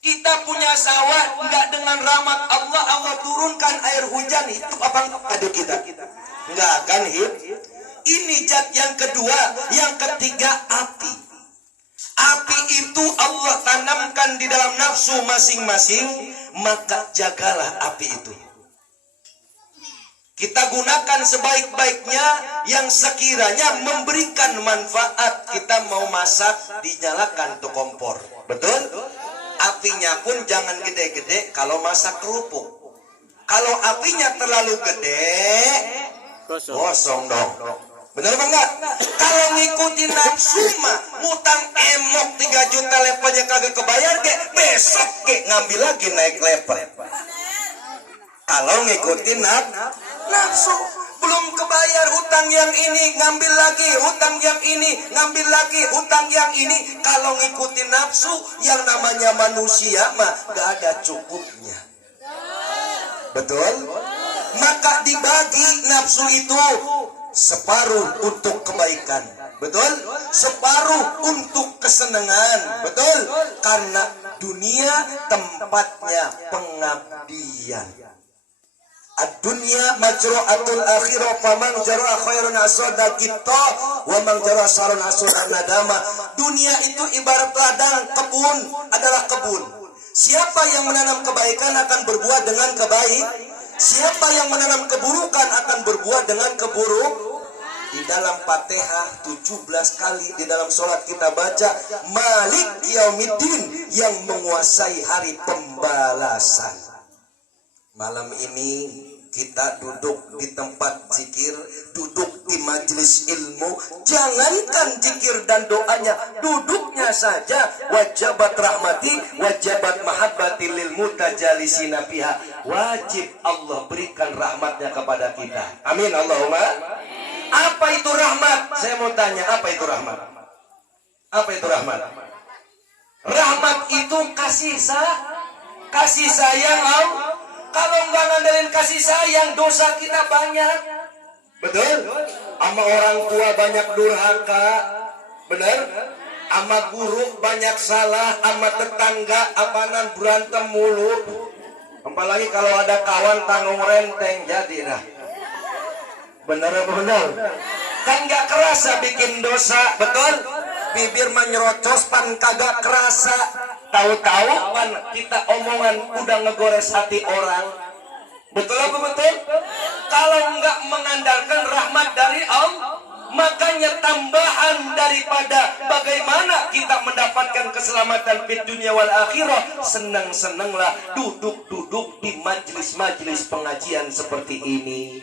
Kita punya sawah, nggak dengan rahmat Allah, Allah turunkan air hujan, itu apa pada kita? Nggak akan hidup. Ini zat yang kedua. Yang ketiga, api. Api itu Allah tanamkan di dalam nafsu masing-masing, maka jagalah api itu. Kita gunakan sebaik-baiknya yang sekiranya memberikan manfaat. Kita mau masak, dinyalakan tuh kompor. Betul? Apinya pun jangan gede-gede kalau masak kerupuk. Kalau apinya terlalu gede, kosong dong. Bener apa enggak? Kalau ngikutin nafsu mah, ngutang emok 3 juta levelnya kagak kebayar ke, besok ke ngambil lagi naik level. Kalau ngikutin nafsu, belum kebayar hutang yang ini, ngambil lagi hutang yang ini, ngambil lagi hutang yang ini. Kalau ngikutin nafsu, yang namanya manusia mah gak ada cukupnya. Betul? Maka dibagi nafsu itu separuh untuk kebaikan. Betul? Separuh untuk kesenangan. Betul? Karena dunia tempatnya pengabdian. Ad-dunya majru'atul akhirah, faman jara'a khairan asada kita wa man jara'a syarran asada nadama. Dunia itu ibarat ladang, kebun adalah kebun. Siapa yang menanam kebaikan akan berbuah dengan kebaik. Siapa yang menanam keburukan akan berbuah dengan keburuk. Di dalam Fatihah 17 kali di dalam sholat kita baca Malik Yaumiddin, yang menguasai hari pembalasan. Malam ini kita duduk di tempat zikir, duduk di majelis ilmu. Jangankan zikir dan doanya, duduknya saja wajabat rahmati, wajabat mahabbati lil mutajalisina fiha. Wajib Allah berikan rahmatnya kepada kita. Amin Allahumma. Apa itu rahmat? Saya mau tanya, apa itu rahmat? Apa itu rahmat? Rahmat itu kasih sayang Allah. Kalau nggak ngandelin kasih sayang, dosa kita banyak. Betul? Sama orang tua banyak durhaka. Benar? Sama guru banyak salah. Sama tetangga apanan berantem mulu. Apalagi kalau ada kawan tanggung renteng, jadi dah. Benar apa benar? Kan nggak kerasa bikin dosa. Betul? Bibir menyerocos pan kagak kerasa. Tahu-tahu kan kita omongan udah ngegores hati orang. Betul apa betul? Kalau nggak mengandalkan rahmat dari Allah, makanya tambahan daripada bagaimana kita mendapatkan keselamatan di dunia wal akhirah, senang-senanglah duduk-duduk di majelis-majelis pengajian seperti ini,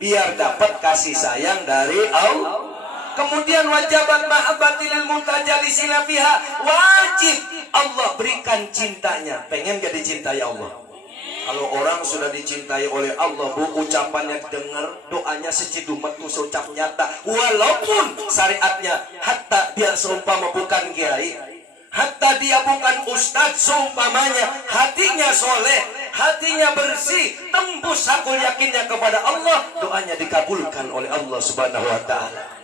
biar dapat kasih sayang dari Allah. Kemudian wajabat mahabbati lil mutajalisina fiha, wajib Allah berikan cintanya. Pengen jadi cintai Allah. Kalau orang sudah dicintai oleh Allah, bu, ucapannya dengar, doanya seciduk metu seucap nyata. Walaupun syariatnya hatta dia seumpama bukan kiai, hatta dia bukan ustadz, seumpamanya hatinya soleh, hatinya bersih, tembus hakul yakinnya kepada Allah, doanya dikabulkan oleh Allah Subhanahu wa ta'ala.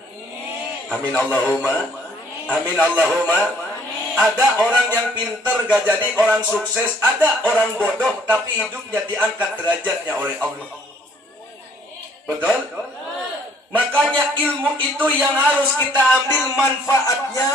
Amin Allahumma. Amin Allahumma. Ada orang yang pinter gak jadi orang sukses, ada orang bodoh tapi hidupnya diangkat derajatnya oleh Allah. Betul? Makanya ilmu itu yang harus kita ambil manfaatnya.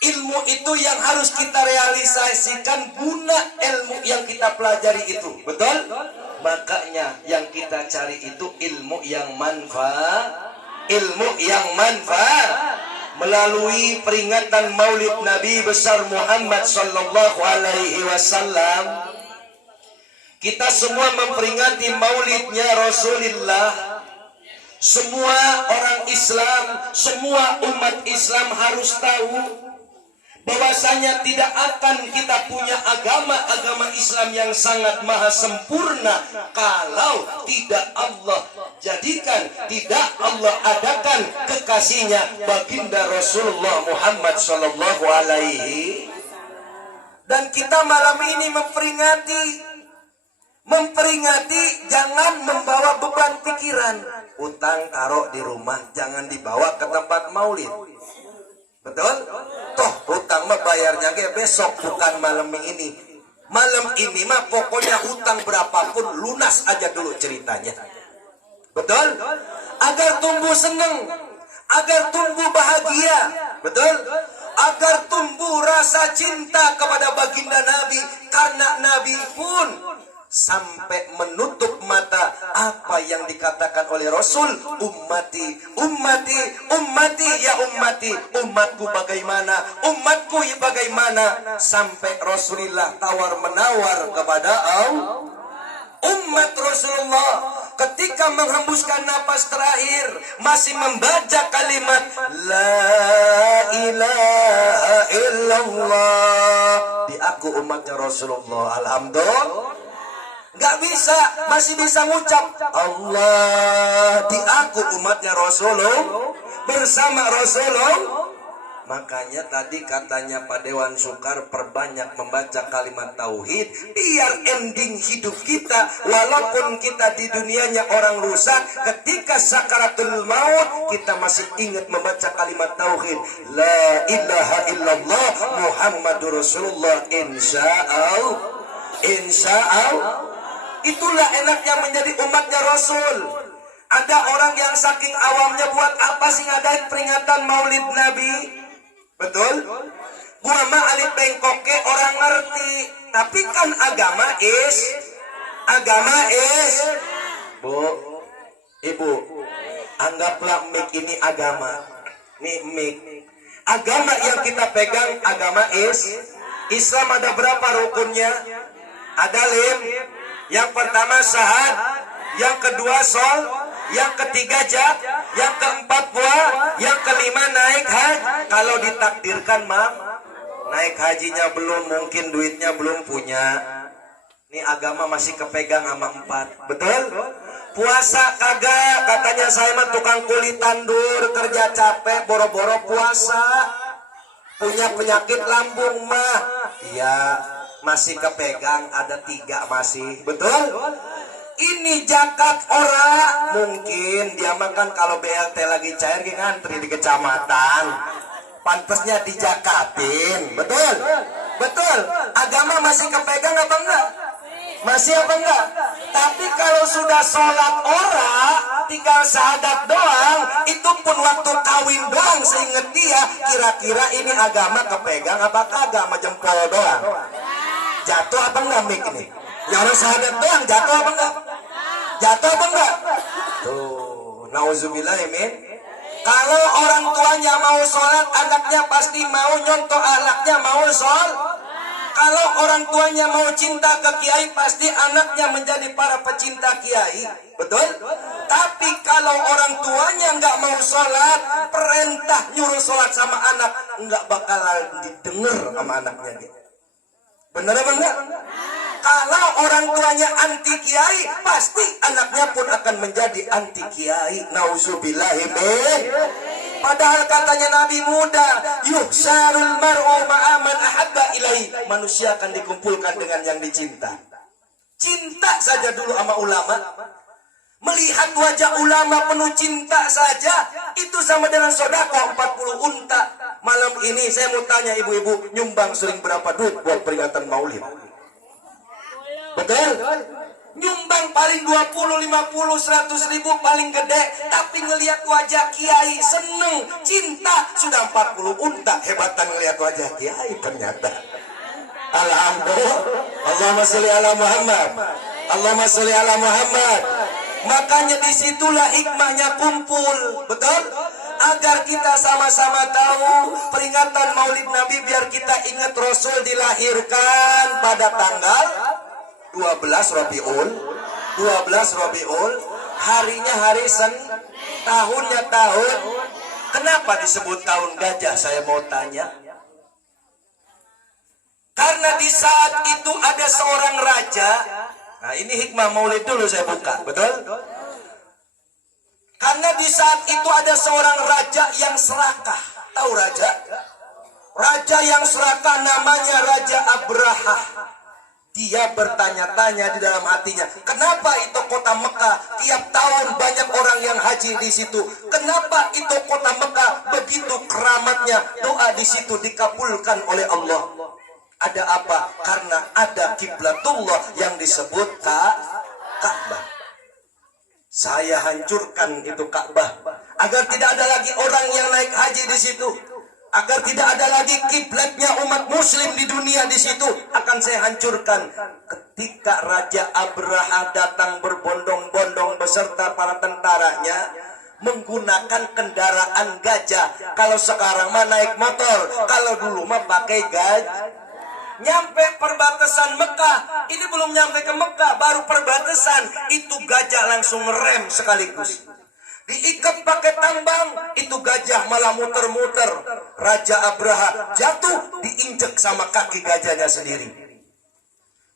Ilmu itu yang harus kita realisasikan guna ilmu yang kita pelajari itu. Betul? Makanya yang kita cari itu ilmu yang manfaat. Ilmu yang manfaat. Melalui peringatan Maulid Nabi besar Muhammad sallallahu alaihi wasallam, kita semua memperingati maulidnya Rasulullah. Semua orang Islam, semua umat Islam harus tahu bahwasanya tidak akan kita punya agama Islam yang sangat maha sempurna kalau tidak Allah jadikan, tidak Allah adakan kekasihnya baginda Rasulullah Muhammad sallallahu alaihi. Dan kita malam ini memperingati jangan membawa beban pikiran. Utang taruh di rumah, jangan dibawa ke tempat maulid. Betul? Toh hutang mah bayarnya ge besok, bukan malam ini. Malam ini mah pokoknya hutang berapapun lunas aja dulu ceritanya. Betul? Agar tumbuh seneng, agar tumbuh bahagia. Betul? Agar tumbuh rasa cinta kepada baginda Nabi. Karena Nabi pun sampai menutup mata apa yang dikatakan oleh Rasul, ummati, ummati, ummati, ya ummati, umatku bagaimana, umatku ya bagaimana, sampai Rasulullah tawar menawar kepada umat Rasulullah ketika menghembuskan napas terakhir masih membaca kalimat la ilaha illallah. Di aku umatnya Rasulullah, alhamdulillah. Gak bisa, masih bisa ngucap Allah. Di aku umatnya Rasulullah, bersama Rasulullah. Makanya tadi katanya Pak Dewan Sukar, perbanyak membaca kalimat tauhid biar ending hidup kita, walaupun kita di dunianya orang rusak, ketika sakaratul maut kita masih ingat membaca kalimat tauhid la ilaha illallah Muhammadur Rasulullah. Insyaallah. Itulah enaknya menjadi umatnya Rasul. Ada orang yang saking awamnya, buat apa sih ngadain peringatan Maulid Nabi? Betul? Gua mah alit bengkoke orang ngerti, tapi kan agama Bu, Ibu, anggaplah mik ini agama. Nih mik. Agama yang kita pegang agama Islam ada berapa rukunnya? Ada 5. Yang pertama syahad, yang kedua sol, yang ketiga yang keempat puasa, yang kelima naik haji. Kalau ditakdirkan mah naik hajinya belum, mungkin duitnya belum punya. Ini agama masih kepegang sama 4. Betul? Puasa kagak, katanya saya mah tukang kulit tandur, kerja capek, boro-boro puasa. Punya penyakit lambung mah, iya masih kepegang, ada 3 masih. Betul? Ini zakat ora, mungkin dia makan kalau BLT lagi cair ke ngantri di kecamatan, pantasnya dijakatin. Betul? Betul. Agama masih kepegang apa enggak? Masih apa enggak? Tapi kalau sudah sholat ora, tinggal syahadat doang, itu pun waktu kawin doang, seinget dia, kira-kira ini agama kepegang apa kagak, sama jempol doang. Jatuh apa enggak mik ini? Yang orang syahadat doang jatuh apa enggak? Jatuh apa enggak? Tuh, nauzubillahimin. Kalau orang tuanya mau sholat, anaknya pasti mau nyontoh akhlaknya, mau sholat. Kalau orang tuanya mau cinta ke kiai, pasti anaknya menjadi para pecinta kiai. Betul? Tapi kalau orang tuanya nggak mau sholat, perintah nyuruh sholat sama anak nggak bakalan didengar sama anaknya dia. Bener apa enggak? Kalau orang tuanya anti kiai, pasti anaknya pun akan menjadi anti kiai. Nauzubillahimin. Padahal katanya Nabi muda, yuhsarul mar'u ma'aman ahabba ilaihi. Manusia akan dikumpulkan dengan yang dicinta. Cinta saja dulu sama ulama. Melihat wajah ulama penuh cinta saja, itu sama dengan sodako 40 unta. Malam ini saya mau tanya ibu-ibu, nyumbang sering berapa duit buat peringatan maulid? Betul? Nyumbang paling 20, 50, 100 ribu paling gede. Tapi ngelihat wajah kiai seneng, cinta, sudah 40 unta. Hebatan ngelihat wajah kiai ternyata. Alhamdulillah. Allahumma sholli ala Muhammad. Allahumma sholli ala Muhammad. Makanya disitulah hikmahnya kumpul. Betul? Agar kita sama-sama tahu peringatan Maulid Nabi, biar kita ingat Rasul dilahirkan pada tanggal 12 Rabiul, harinya hari tahunnya tahun. Kenapa disebut tahun gajah? Saya mau tanya. Karena di saat itu ada seorang raja. Nah, ini hikmah Maulid dulu saya buka, betul? Karena di saat itu ada seorang raja yang serakah. Tahu raja? Raja yang serakah namanya Raja Abraha. Dia bertanya-tanya di dalam hatinya, kenapa itu kota Mekah tiap tahun banyak orang yang haji di situ? Kenapa itu kota Mekah begitu keramatnya, doa di situ dikabulkan oleh Allah? Ada apa? Karena ada kiblatullah yang disebut Ka'bah. Saya hancurkan itu Ka'bah agar tidak ada lagi orang yang naik haji di situ, agar tidak ada lagi kiblatnya umat muslim di dunia di situ, akan saya hancurkan. Ketika Raja Abraha datang berbondong-bondong beserta para tentaranya menggunakan kendaraan gajah. Kalau sekarang mah naik motor, kalau dulu mah pakai gajah. Nyampe perbatasan Mekah, ini belum nyampe ke Mekah, baru perbatasan, itu gajah langsung rem sekaligus. Diikat pakai tambang, itu gajah malah muter-muter. Raja Abraha jatuh, diinjek sama kaki gajahnya sendiri.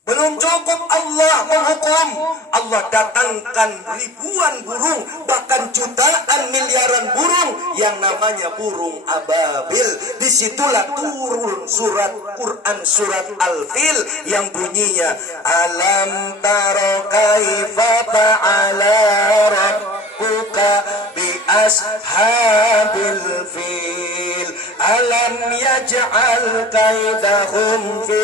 Belum cukup Allah menghukum, Allah datangkan ribuan burung, bahkan jutaan miliaran burung yang namanya burung ababil. Disitulah turun surat Quran, surat Al-Fil yang bunyinya alam taro kaifa fa'ala rabbuka bi ashabil fil alam yaj'al kaidahum fi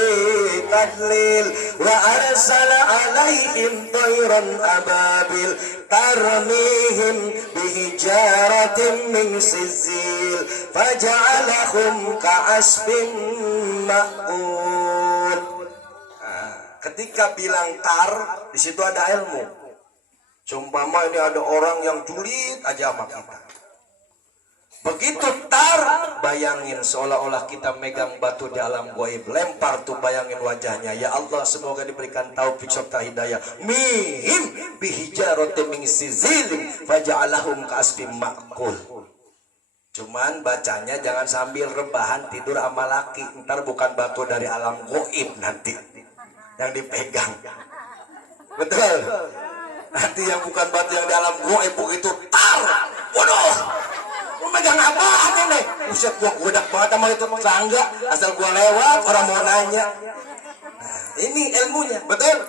tadlil wa arsala alaihim tayran ababil tarmihim bihijaratin min sijil faja'alahum ka'asfin ma'kul. Ketika bilang tar, di situ ada ilmu. Sumpama ini ada orang yang julid aja sama kita. Begitu tar, bayangin seolah-olah kita megang batu di alam gaib, lempar tuh, bayangin wajahnya. Ya Allah, semoga diberikan taufik serta hidayah. Mihim bihijaratin min sijil faja'alahum ka'asfin ma'kul. Cuman bacanya jangan sambil rebahan tidur sama laki, ntar bukan batu dari alam gaib nanti yang dipegang. Betul. Nanti yang bukan batu yang di alam gaib begitu tar, waduh, lu megang apaan ini? Buset, gua godak banget sama itu serangga, asal gua lewat orang mau nanya. Ini ilmunya, betul?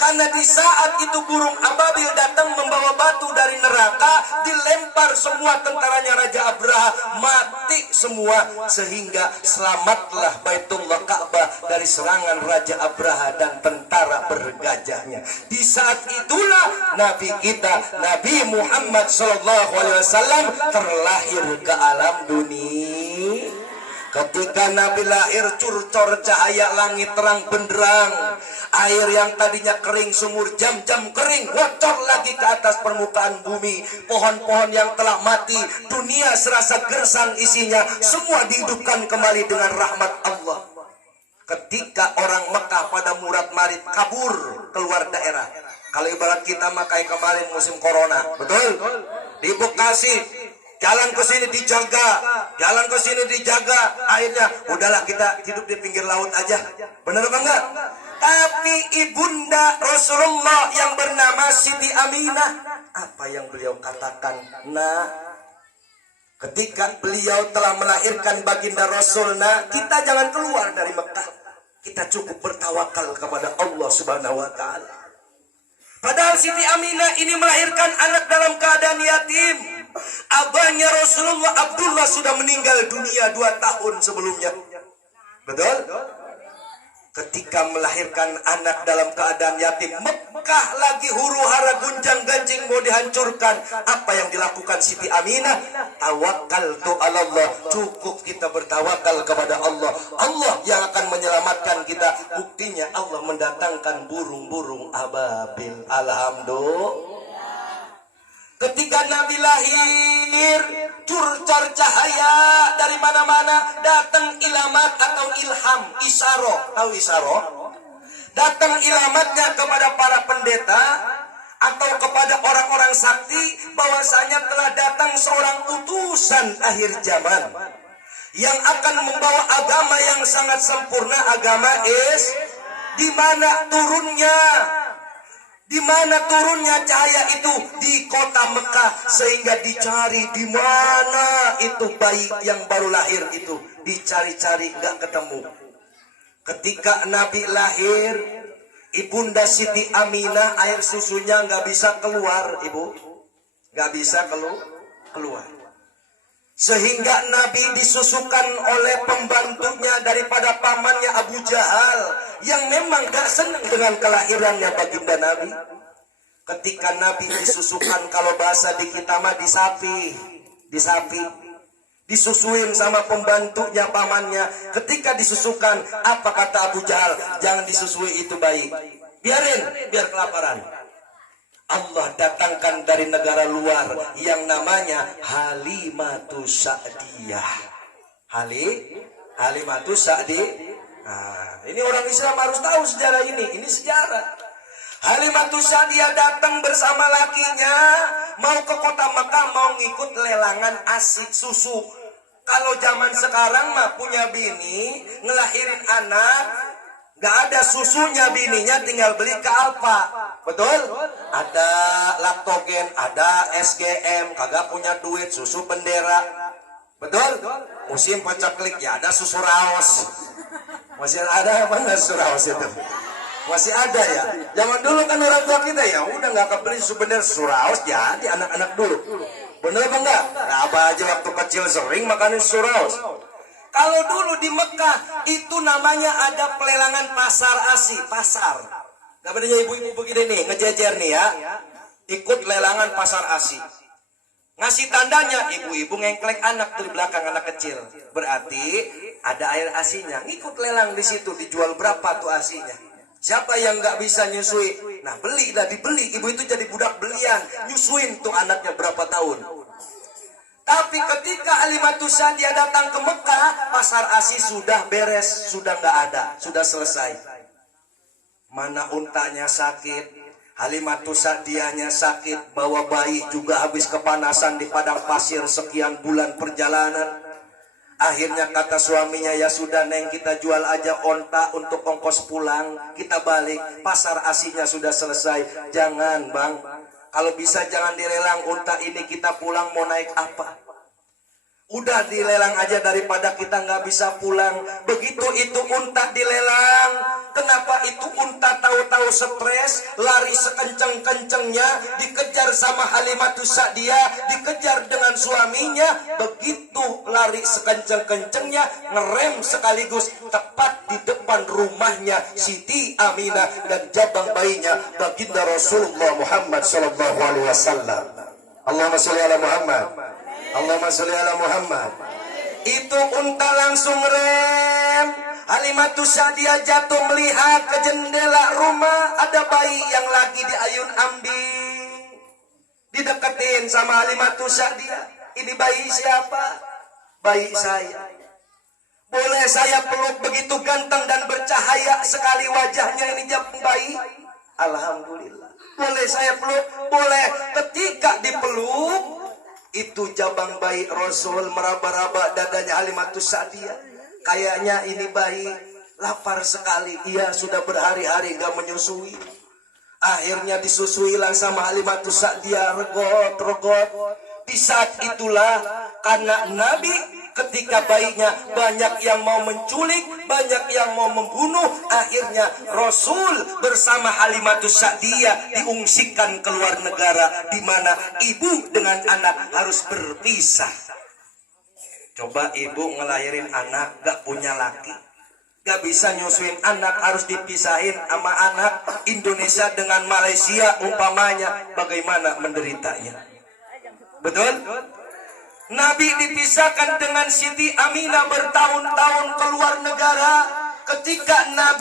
Karena di saat itu burung ababil datang membawa batu dari neraka, dilempar semua tentaranya Raja Abraha, mati semua, sehingga selamatlah Baitullah Ka'bah dari serangan Raja Abraha dan tentara bergajahnya. Di saat itulah Nabi kita, Nabi Muhammad SAW terlahir ke alam dunia. Ketika Nabi lahir, curcor cahaya langit terang benderang. Air yang tadinya kering sumur jam-jam kering, bocor lagi ke atas permukaan bumi. Pohon-pohon yang telah mati, dunia serasa gersang isinya, semua dihidupkan kembali dengan rahmat Allah. Ketika orang Mekah pada murad marid kabur keluar daerah. Kalau ibarat kita makai kemarin musim corona, betul? Di Bekasi jalan ke sini dijaga, jalan ke sini dijaga. Akhirnya udahlah kita hidup di pinggir laut aja. Benar apa enggak? Tapi ibunda Rasulullah yang bernama Siti Aminah, apa yang beliau katakan? Nah, ketika beliau telah melahirkan baginda Rasul, nah, kita jangan keluar dari Mekah. Kita cukup bertawakal kepada Allah Subhanahu wa taala. Padahal Siti Aminah ini melahirkan anak dalam keadaan yatim. Abahnya Rasulullah Abdullah sudah meninggal dunia 2 tahun sebelumnya. Betul? Ketika melahirkan anak dalam keadaan yatim, Mekah lagi huru hara gunjang ganjing mau dihancurkan. Apa yang dilakukan Siti Aminah? Tawakal tu Allah. Cukup kita bertawakal kepada Allah. Allah yang akan menyelamatkan kita. Buktinya Allah mendatangkan burung-burung ababil. Alhamdulillah. Ketika Nabi lahir, curcor cahaya dari mana-mana, datang ilamat atau ilham, isyarah. Tahu isyarah? Datang ilamatnya kepada para pendeta atau kepada orang-orang sakti, bahwasanya telah datang seorang utusan akhir zaman yang akan membawa agama yang sangat sempurna, agama di mana turunnya? Di mana turunnya cahaya itu? Di kota Mekah. Sehingga dicari di mana itu bayi yang baru lahir itu. Dicari-cari nggak ketemu. Ketika Nabi lahir, Ibunda Siti Aminah air susunya nggak bisa keluar, ibu, nggak bisa keluar. Sehingga Nabi disusukan oleh pembantunya daripada pamannya Abu Jahal yang memang gak senang dengan kelahirannya baginda Nabi. Ketika Nabi disusukan, kalau bahasa di kita mah disapi, disusuin sama pembantunya pamannya. Ketika disusukan, apa kata Abu Jahal? Jangan disusui itu bayi, biarin, biar kelaparan. Allah datangkan dari negara luar yang namanya Halimatus Sa'diyah. Halimatus Sa'diyah. Nah, ini orang Islam harus tahu sejarah ini. Ini sejarah. Halimatus Sa'diyah datang bersama lakinya mau ke kota Mekah, mau ngikut lelangan ASI susu. Kalau zaman sekarang mah punya bini ngelahirin anak, gak ada susunya bininya, tinggal beli ke Alfa. Betul? Ada laktogen, ada SGM, kagak punya duit, susu bendera. Betul? Musim pacaklik ya ada susu raos. Masih ada apa susu raos itu? Masih ada ya. Zaman dulu kan orang tua kita ya udah nggak kebeli susu bendera, susu raos jadi anak-anak dulu. Bener apa enggak? Nah, apa aja waktu kecil sering makanin susu raos. Kalau dulu di Mekah itu namanya ada pelelangan pasar ASI, pasar. Gak bedanya ibu-ibu begini nih, ngejejer nih ya. Ikut lelangan pasar ASI. Ngasih tandanya, ibu-ibu ngengklek anak di belakang, anak kecil. Berarti ada air ASInya. Ngikut lelang di situ, dijual berapa tuh ASInya. Siapa yang gak bisa nyusui? Nah belilah, dibeli. Ibu itu jadi budak belian. Nyusuin tuh anaknya berapa tahun. Tapi ketika Halimatus Sa'diyah datang ke Mekah, pasar ASI sudah beres, sudah gak ada, sudah selesai. Mana untanya sakit, Halimatus Sa'diyahnya sakit, bawa bayi juga habis kepanasan di padang pasir sekian bulan perjalanan. Akhirnya kata suaminya, ya sudah Neng, kita jual aja onta untuk ongkos pulang, kita balik, pasar ASInya sudah selesai. Jangan bang, kalau bisa jangan dilelang unta ini, kita pulang mau naik apa? Udah dilelang aja daripada kita nggak bisa pulang. Begitu itu unta dilelang, kenapa itu unta tahu-tahu stres, lari sekenceng-kencengnya, dikejar sama Halimatus Sa'diyah, dikejar dengan suaminya. Begitu lari sekenceng-kencengnya, ngerem sekaligus tepat di depan rumahnya Siti Aminah dan jabang bayinya baginda Rasulullah Muhammad sallallahu alaihi wasallam. Allahumma sholli ala Muhammad. Allahumma sholli ala Muhammad. Itu unta langsung rem. Halimatus Sa'diyah jatuh melihat ke jendela rumah, ada bayi yang lagi diayun-ambing. Dideketin sama Halimatus Sa'diyah. Ini bayi siapa? Bayi saya. Boleh saya peluk, begitu ganteng dan bercahaya sekali wajahnya ini jabang bayi. Alhamdulillah. Boleh saya peluk? Boleh. Ketika dipeluk, itu jabang bayi Rasul meraba-raba dadanya Halimatus Sa'diyah. Kayaknya ini bayi lapar sekali. Ia sudah berhari-hari gak menyusui. Akhirnya disusui lah sama Halimatus Sa'diyah, regot. Di saat itulah karena Nabi ketika bayinya banyak yang mau menculik, banyak yang mau membunuh, akhirnya Rasul bersama Halimatus Sa'diyah diungsikan ke luar negara, di mana ibu dengan anak harus berpisah. Coba ibu ngelahirin anak gak punya laki, gak bisa nyusuin anak, harus dipisahin sama anak. Indonesia dengan Malaysia umpamanya, bagaimana menderitanya? Betul? Nabi dipisahkan dengan Siti Aminah bertahun-tahun keluar negara. Ketika Nabi